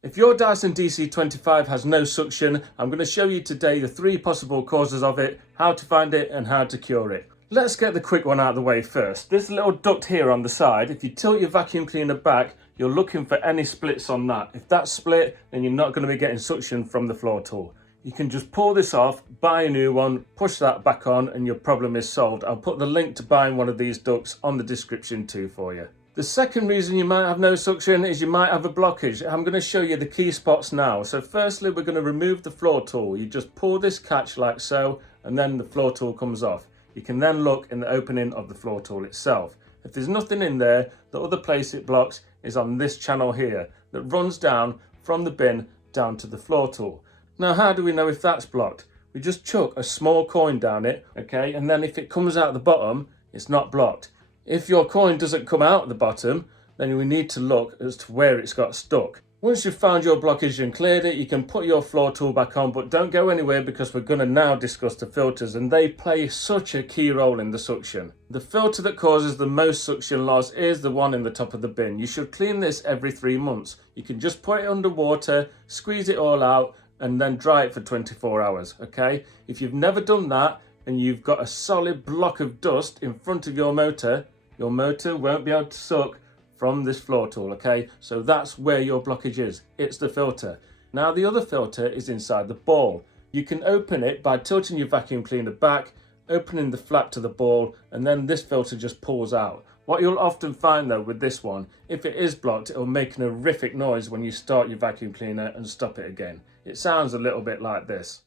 If your Dyson DC25 has no suction, I'm going to show you today the 3 possible causes of it, how to find it and how to cure it. Let's get the quick one out of the way first. This little duct here on the side, if you tilt your vacuum cleaner back, you're looking for any splits on that. If that's split, then you're not going to be getting suction from the floor tool. You can just pull this off, buy a new one, push that back on and your problem is solved. I'll put the link to buying one of these ducts on the description too for you. The second reason you might have no suction is you might have a blockage. I'm going to show you the key spots now. So firstly, we're going to remove the floor tool. You just pull this catch like so, and then the floor tool comes off. You can then look in the opening of the floor tool itself. If there's nothing in there, the other place it blocks is on this channel here that runs down from the bin down to the floor tool. Now, how do we know if that's blocked? We just chuck a small coin down it, okay? And then if it comes out the bottom, it's not blocked. If your coin doesn't come out the bottom, then we need to look as to where it's got stuck. Once you've found your blockage and cleared it, you can put your floor tool back on, but don't go anywhere because we're going to now discuss the filters and they play such a key role in the suction. The filter that causes the most suction loss is the one in the top of the bin. You should clean this every 3 months. You can just put it under water, squeeze it all out and then dry it for 24 hours, okay? If you've never done that and you've got a solid block of dust in front of your motor won't be able to suck from this floor tool, okay? So that's where your blockage is. It's the filter. Now the other filter is inside the ball. You can open it by tilting your vacuum cleaner back, opening the flap to the ball, and then this filter just pulls out. What you'll often find though with this one, if it is blocked, it'll make an horrific noise when you start your vacuum cleaner and stop it again. It sounds a little bit like this.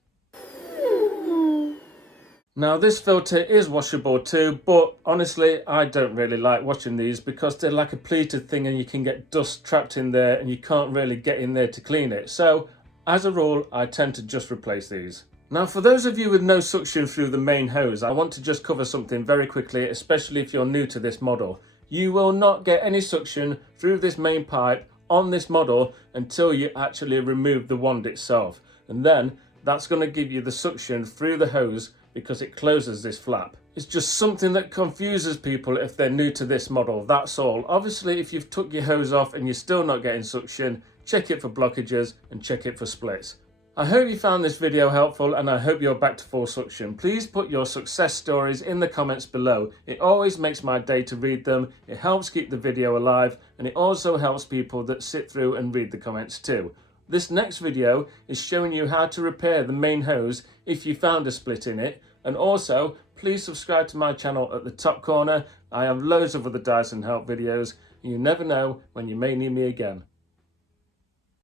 Now this filter is washable too, but honestly I don't really like washing these because they're like a pleated thing and you can get dust trapped in there and you can't really get in there to clean it. So as a rule I tend to just replace these. Now for those of you with no suction through the main hose, I want to just cover something very quickly, especially if you're new to this model. You will not get any suction through this main pipe on this model until you actually remove the wand itself, and then that's going to give you the suction through the hose because it closes this flap. It's just something that confuses people if they're new to this model, that's all. Obviously if you've took your hose off and you're still not getting suction, check it for blockages and check it for splits. I hope you found this video helpful and I hope you're back to full suction. Please put your success stories in the comments below. It always makes my day to read them, it helps keep the video alive and it also helps people that sit through and read the comments too. This next video is showing you how to repair the main hose if you found a split in it, and also please subscribe to my channel at the top corner. I have loads of other Dyson help videos. You never know when you may need me again.